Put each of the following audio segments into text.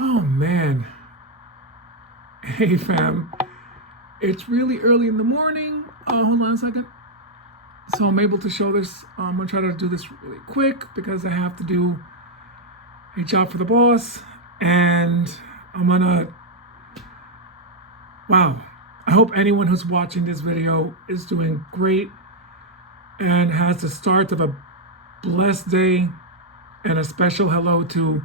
Oh man. Hey fam. It's really early in the morning. Hold on a second. So I'm able to show this. I'm gonna try to do this really quick because I have to do a job for the boss. And I'm gonna, wow. I hope anyone who's watching this video is doing great and has the start of a blessed day. And a special hello to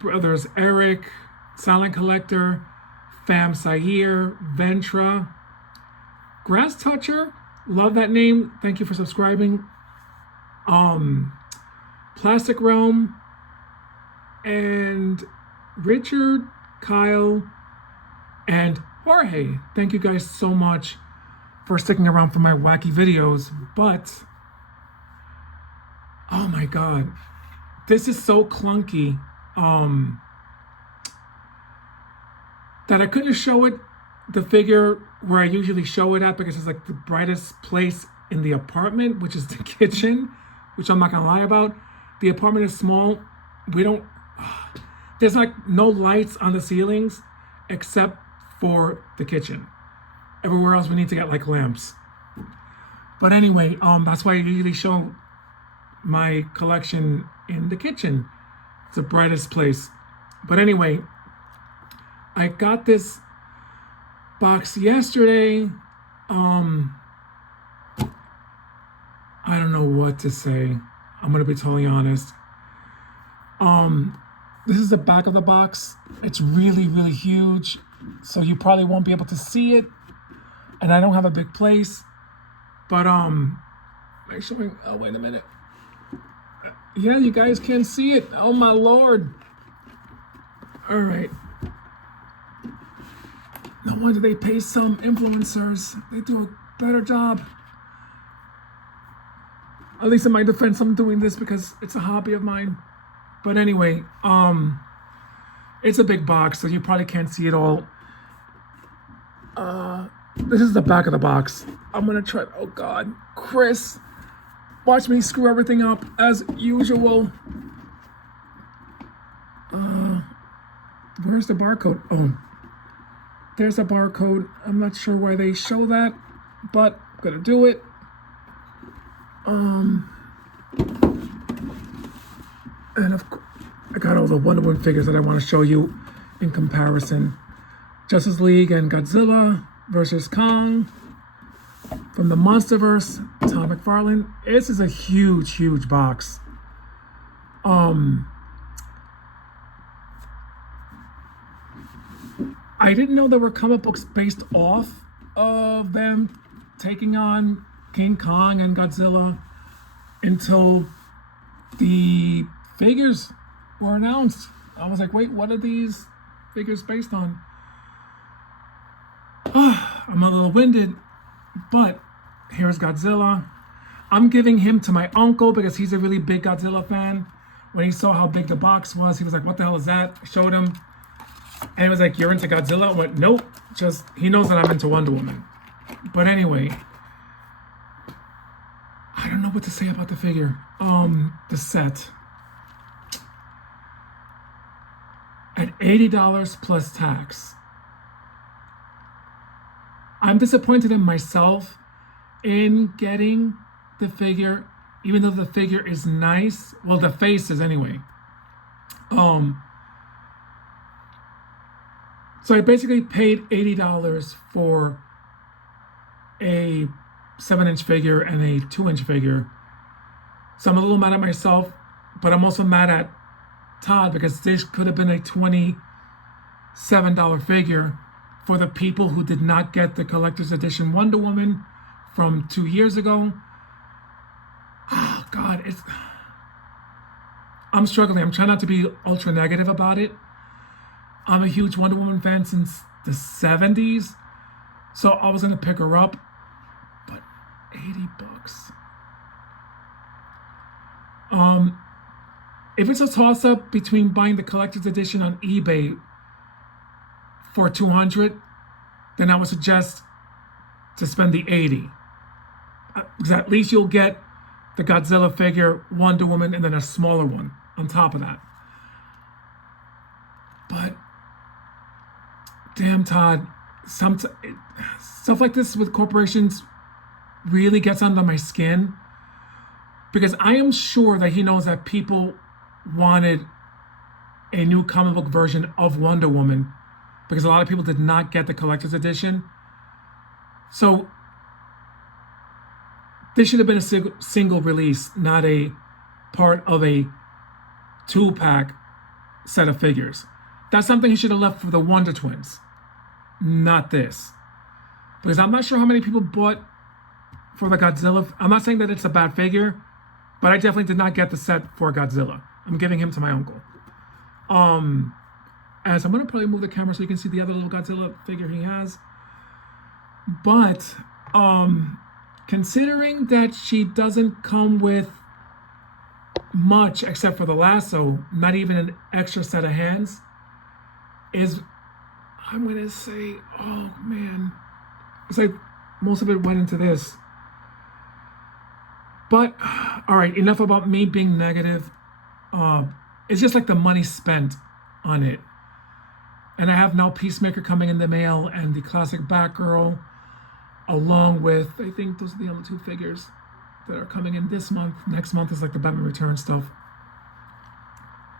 brothers Eric, Silent Collector, Fam Sair, Ventra, Grass Toucher, love that name. Thank you for subscribing. Plastic Realm, and Richard, Kyle, and Jorge. Thank you guys so much for sticking around for my wacky videos. But oh my god, this is so clunky that I couldn't show it the figure where I usually show it at because it's like the brightest place in the apartment, which is the kitchen, which I'm not gonna lie about. The apartment is small. We don't, there's like no lights on the ceilings except for the kitchen. Everywhere else we need to get like lamps. But anyway, that's why I usually show my collection in the kitchen. It's the brightest place. But anyway, I got this box yesterday. I don't know what to say. I'm gonna be totally honest. This is the back of the box. It's really, really huge. So you probably won't be able to see it. And I don't have a big place. But make sure, oh wait a minute. Yeah, you guys can see it. Oh my lord. All right. No wonder they pay some influencers. They do a better job. At least in my defense, I'm doing this because it's a hobby of mine. But anyway, it's a big box, so you probably can't see it all. This is the back of the box. I'm gonna try, oh God, Chris, watch me screw everything up as usual. Where's the barcode? Oh, there's a barcode. I'm not sure why they show that, but I'm gonna do it. And of course, I got all the Wonder Woman figures that I want to show you in comparison. Justice League and Godzilla versus Kong from the Monsterverse, Todd McFarlane. This is a huge, huge box. I didn't know there were comic books based off of them taking on King Kong and Godzilla until the figures were announced. I was like, wait, what are these figures based on? I'm a little winded, but here's Godzilla. I'm giving him to my uncle because he's a really big Godzilla fan. When he saw how big the box was, he was like, what the hell is that? I showed him. And he was like, you're into Godzilla? I went, nope. Just, he knows that I'm into Wonder Woman. But anyway, I don't know what to say about the figure. The set. At $80 plus tax. I'm disappointed in myself in getting the figure, even though the figure is nice. Well, the face is anyway. So I basically paid $80 for a 7-inch figure and a 2-inch figure. So I'm a little mad at myself, but I'm also mad at Todd because this could have been a $27 figure for the people who did not get the collector's edition Wonder Woman from 2 years ago. Oh God, I'm struggling. I'm trying not to be ultra negative about it. I'm a huge Wonder Woman fan since the 70s. So I was gonna pick her up, but 80 bucks. If it's a toss-up between buying the collector's edition on eBay for 200, then I would suggest to spend the 80. Because at least you'll get the Godzilla figure, Wonder Woman, and then a smaller one on top of that. But damn, Todd, some stuff like this with corporations really gets under my skin because I am sure that he knows that people wanted a new comic book version of Wonder Woman because a lot of people did not get the collector's edition. So this should have been a single release, not a part of a 2-pack set of figures. That's something he should have left for the Wonder Twins, not this. Because I'm not sure how many people bought for the Godzilla. I'm not saying that it's a bad figure, but I definitely did not get the set for Godzilla. I'm giving him to my uncle. As I'm gonna probably move the camera so you can see the other little Godzilla figure he has. But considering that she doesn't come with much except for the lasso, not even an extra set of hands, I'm gonna say, oh man, it's like most of it went into this. But all right, enough about me being negative. It's just like the money spent on it. And I have now Peacemaker coming in the mail and the classic Batgirl, along with, I think those are the other 2 figures that are coming in this month. Next month is like the Batman Return stuff.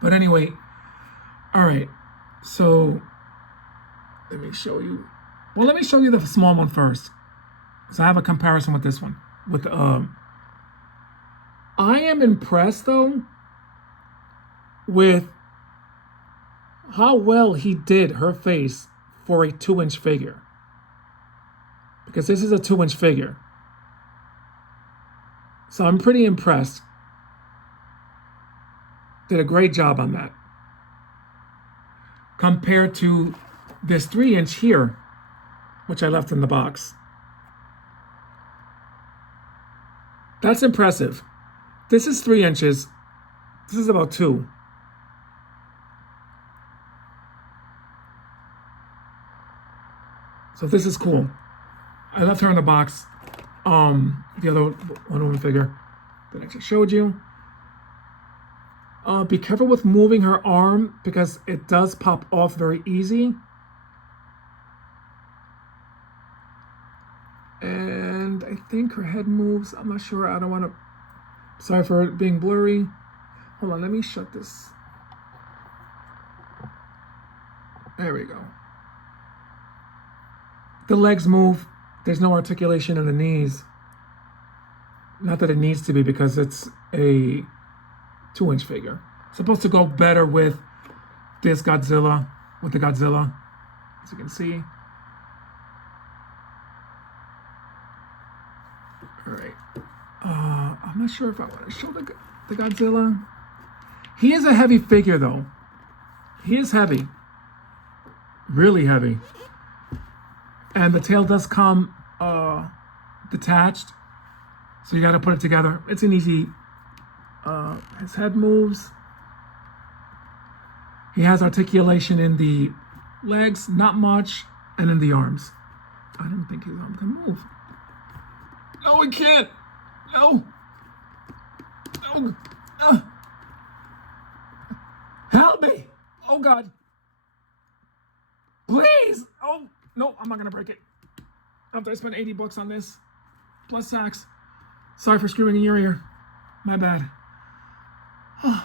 But anyway, all right, so let me show you. Well, let me show you the small one first. So I have a comparison with this one. I am impressed though with how well he did her face for a 2-inch figure. Because this is a 2-inch figure. So I'm pretty impressed. Did a great job on that. Compared to this 3-inch here, which I left in the box. That's impressive. This is 3 inches. This is about 2. So this is cool. I left her in the box. The other Wonder Woman figure that I just showed you. Be careful with moving her arm because it does pop off very easy. And I think her head moves. I'm not sure. I don't want to. Sorry for it being blurry. Hold on. Let me shut this. There we go. The legs move. There's no articulation in the knees. Not that it needs to be because it's a 2-inch figure. It's supposed to go better with this Godzilla, with the Godzilla, as you can see. All right. I'm not sure if I want to show the Godzilla. He is a heavy figure though. He is heavy. Really heavy. And the tail does come detached, so you got to put it together. It's an easy. His head moves. He has articulation in the legs, not much, and in the arms. I don't think his arm can move. No, he can't. No. No. Help me. Oh God. Please. Oh. No, I'm not gonna break it. After I spent $80 on this, plus tax. Sorry for screaming in your ear. My bad. Well,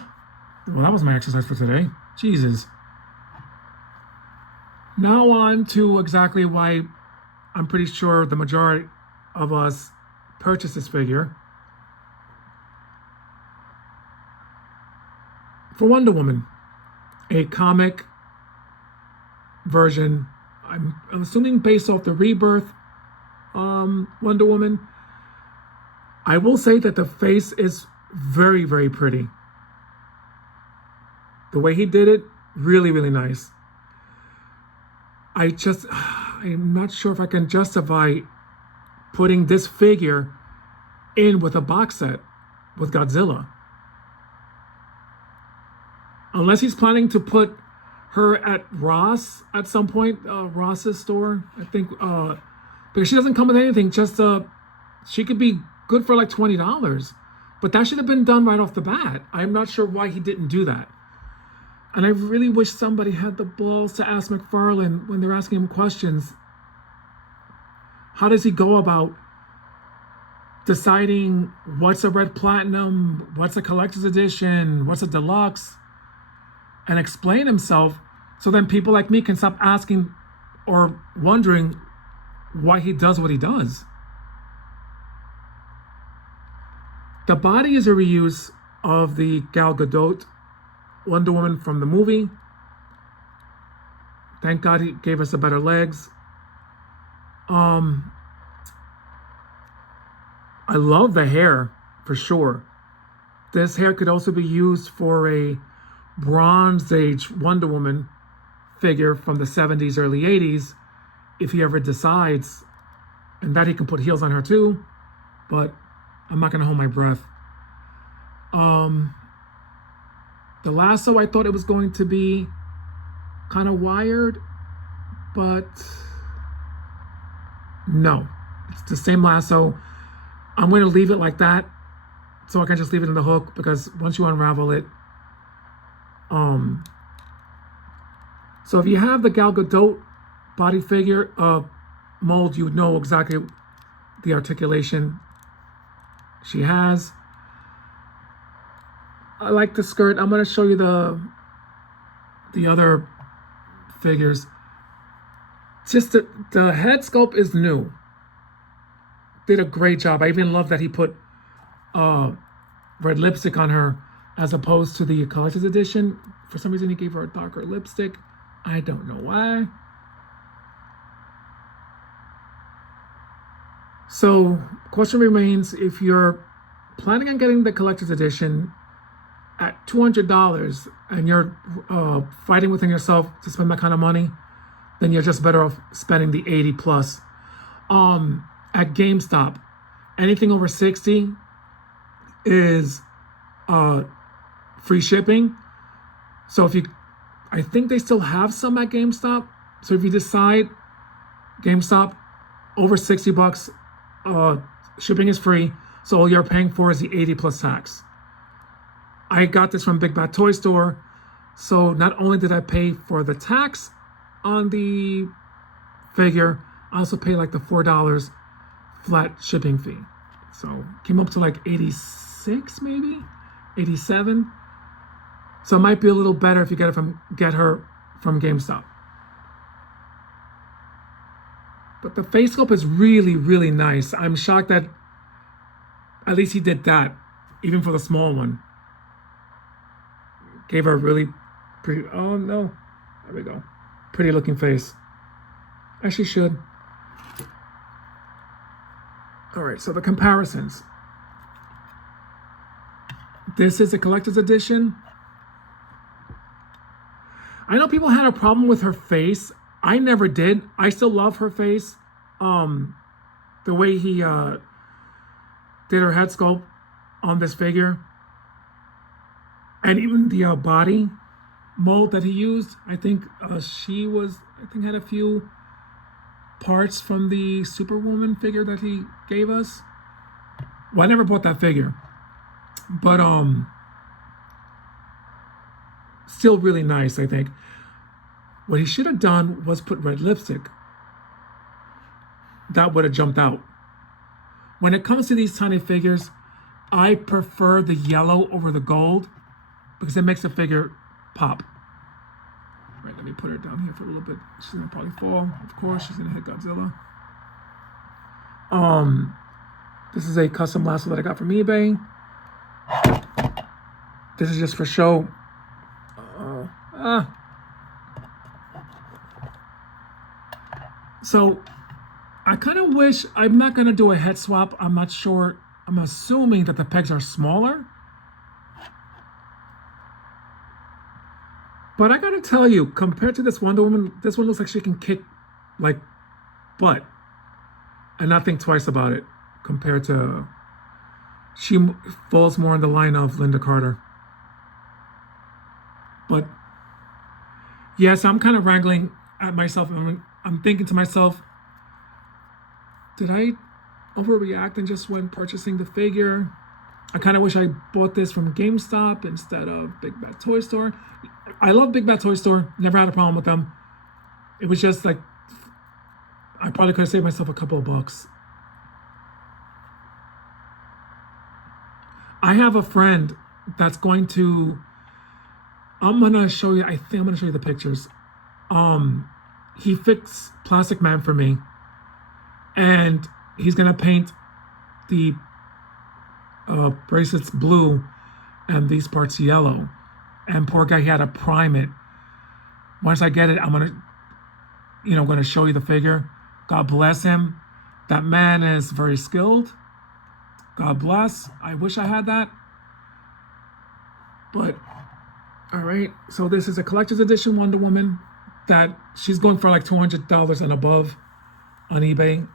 that was my exercise for today. Jesus. Now on to exactly why I'm pretty sure the majority of us purchased this figure. For Wonder Woman, a comic version. I'm assuming based off the Rebirth Wonder Woman. I will say that the face is very, very pretty. The way he did it, really, really nice. I'm not sure if I can justify putting this figure in with a box set with Godzilla. Unless he's planning to put her at Ross at some point, Ross's store, I think, because she doesn't come with anything, just, she could be good for like $20, but that should have been done right off the bat. I'm not sure why he didn't do that. And I really wish somebody had the balls to ask McFarlane when they're asking him questions. How does he go about deciding what's a red platinum, what's a collector's edition, what's a deluxe, and explain himself so then people like me can stop asking or wondering why he does what he does. The body is a reuse of the Gal Gadot Wonder Woman from the movie. Thank God he gave us the better legs. I love the hair for sure. This hair could also be used for a Bronze Age Wonder Woman figure from the 70s, early 80s, if he ever decides, and that he can put heels on her too, but I'm not gonna hold my breath. The lasso, I thought it was going to be kind of wired, but no, it's the same lasso. I'm going to leave it like that so I can just leave it in the hook, because once you unravel it, so if you have the Gal Gadot body figure mold, you would know exactly the articulation she has. I like the skirt. I'm going to show you the other figures. Just the head sculpt is new. Did a great job. I even love that he put red lipstick on her as opposed to the collector's edition. For some reason, he gave her a darker lipstick. I don't know why. So, question remains, if you're planning on getting the collector's edition at $200 and you're fighting within yourself to spend that kind of money, then you're just better off spending the 80 plus. At GameStop, anything over 60 is free shipping. So I think they still have some at GameStop. So if you decide GameStop over 60 bucks, shipping is free. So all you're paying for is the 80 plus tax. I got this from Big Bad Toy Store. So not only did I pay for the tax on the figure, I also paid like the $4 flat shipping fee. So came up to like 86, maybe 87. So it might be a little better if you get her from GameStop. But the face sculpt is really, really nice. I'm shocked that at least he did that, even for the small one. Gave her a really pretty, oh no, there we go. Pretty looking face. As she should. All right, so the comparisons. This is a collector's edition. I know people had a problem with her face. I never did. I still love her face. The way he did her head sculpt on this figure. And even the body mold that he used. I think had a few parts from the Superwoman figure that he gave us. Well, I never bought that figure. But still really nice, I think. What he should have done was put red lipstick. That would have jumped out. When it comes to these tiny figures, I prefer the yellow over the gold because it makes the figure pop. All right, let me put her down here for a little bit. She's gonna probably fall. Of course, she's gonna hit Godzilla. This is a custom lasso that I got from eBay. This is just for show. So I kind of wish, I'm not going to do a head swap. I'm not sure. I'm assuming that the pegs are smaller. But I got to tell you, compared to this Wonder Woman, this one looks like she can kick like butt and not think twice about it, compared to, she falls more in the line of Linda Carter. But yes, I'm kind of wrangling at myself. I'm thinking to myself, did I overreact and just went purchasing the figure? I kind of wish I bought this from GameStop instead of Big Bad Toy Store. I love Big Bad Toy Store. Never had a problem with them. It was just like, I probably could have saved myself a couple of bucks. I have a friend that's going to, I'm gonna show you, I think I'm gonna show you the pictures. He fixed Plastic Man for me, and he's gonna paint the bracelets blue and these parts yellow. And poor guy, he had to prime it. Once I get it, I'm gonna show you the figure. God bless him. That man is very skilled. God bless. I wish I had that. But, all right. So this is a collector's edition Wonder Woman that she's going for like $200 and above on eBay.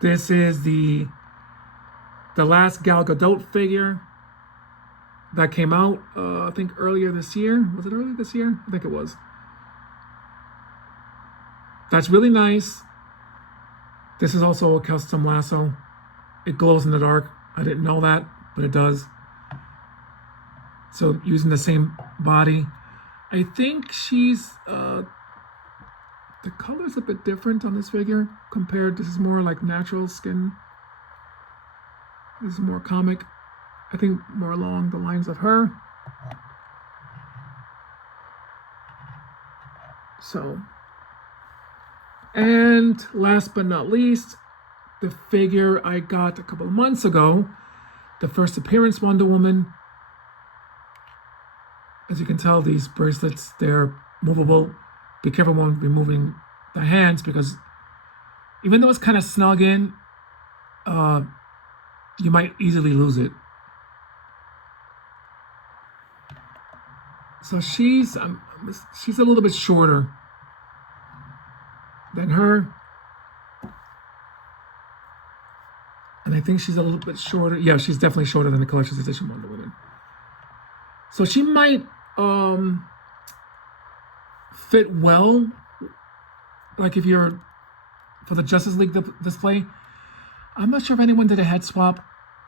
This is the last Gal Gadot figure that came out, I think earlier this year. Was it earlier this year? I think it was. That's really nice. This is also a custom lasso. It glows in the dark. I didn't know that, but it does. So using the same body. I think she's, the color's a bit different on this figure compared, this is more like natural skin. This is more comic. I think more along the lines of her. So, and last but not least, the figure I got a couple of months ago, the first appearance Wonder Woman. As you can tell, these bracelets, they're movable. Be careful when removing the hands, because even though it's kind of snug in, you might easily lose it. So she's a little bit shorter than her. And I think she's a little bit shorter. Yeah, she's definitely shorter than the collector's edition Wonder Woman. So she might fit well, like if you're for the Justice League display. I'm not sure if anyone did a head swap.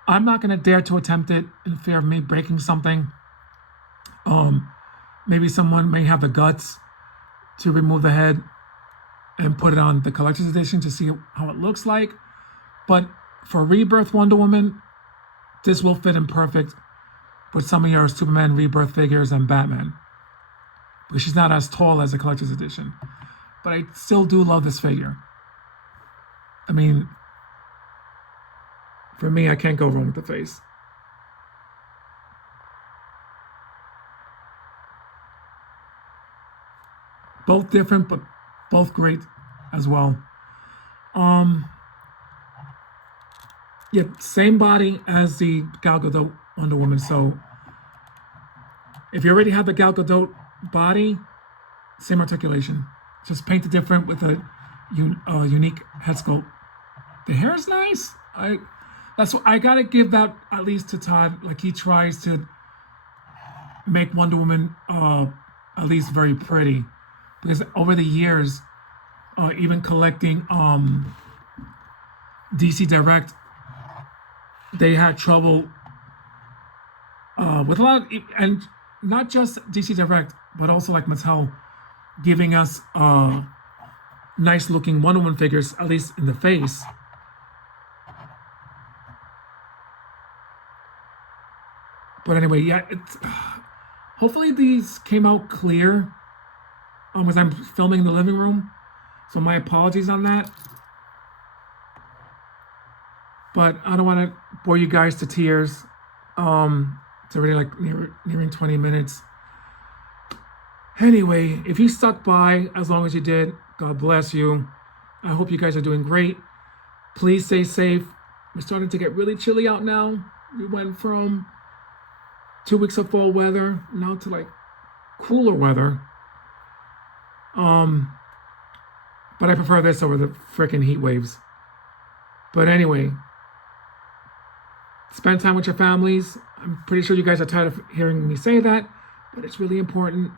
I'm not going to dare to attempt it in fear of me breaking something. Maybe someone may have the guts to remove the head and put it on the collector's edition to see how it looks like. But for Rebirth Wonder Woman, this will fit in perfect with some of your Superman Rebirth figures and Batman. But she's not as tall as the collector's edition. But I still do love this figure. I mean, for me, I can't go wrong with the face. Both different, but both great as well. Yeah, same body as the Gal Gadot Wonder Woman. So if you already have the Gal Gadot body, same articulation. Just paint it different with a unique head sculpt. The hair is nice. That's what I gotta give that at least to Todd. Like, he tries to make Wonder Woman at least very pretty, because over the years, even collecting DC Direct, they had trouble with a lot of, and not just DC Direct, but also like Mattel giving us nice looking Wonder Woman figures, at least in the face. But anyway, yeah, it's hopefully these came out clear as I'm filming in the living room. So my apologies on that. But I don't want to bore you guys to tears. It's already like nearing 20 minutes. Anyway, if you stuck by as long as you did, God bless you. I hope you guys are doing great. Please stay safe. We're starting to get really chilly out now. We went from 2 weeks of fall weather now to like cooler weather. But I prefer this over the freaking heat waves. But anyway, spend time with your families. I'm pretty sure you guys are tired of hearing me say that, but it's really important.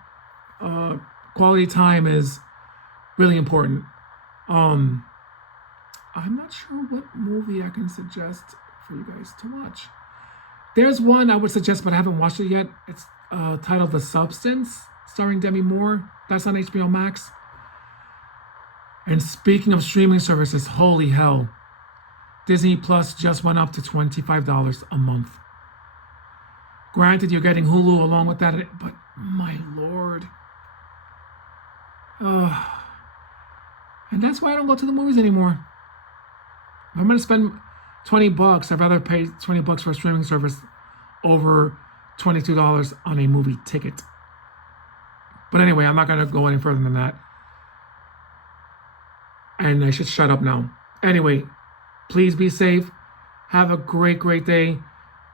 Quality time is really important. I'm not sure what movie I can suggest for you guys to watch. There's one I would suggest, but I haven't watched it yet. It's titled The Substance, starring Demi Moore. That's on HBO Max. And speaking of streaming services, holy hell, Disney Plus just went up to $25 a month. Granted, you're getting Hulu along with that, but my lord. And that's why I don't go to the movies anymore. If I'm gonna spend $20, I'd rather pay $20 for a streaming service over $22 on a movie ticket. But anyway, I'm not gonna go any further than that. And I should shut up now. Anyway, please be safe. Have a great, great day.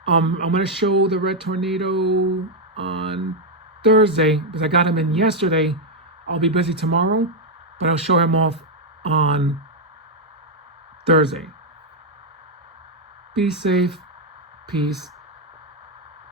I'm gonna show the Red Tornado on Thursday because I got him in yesterday. I'll be busy tomorrow, but I'll show him off on Thursday. Be safe. Peace.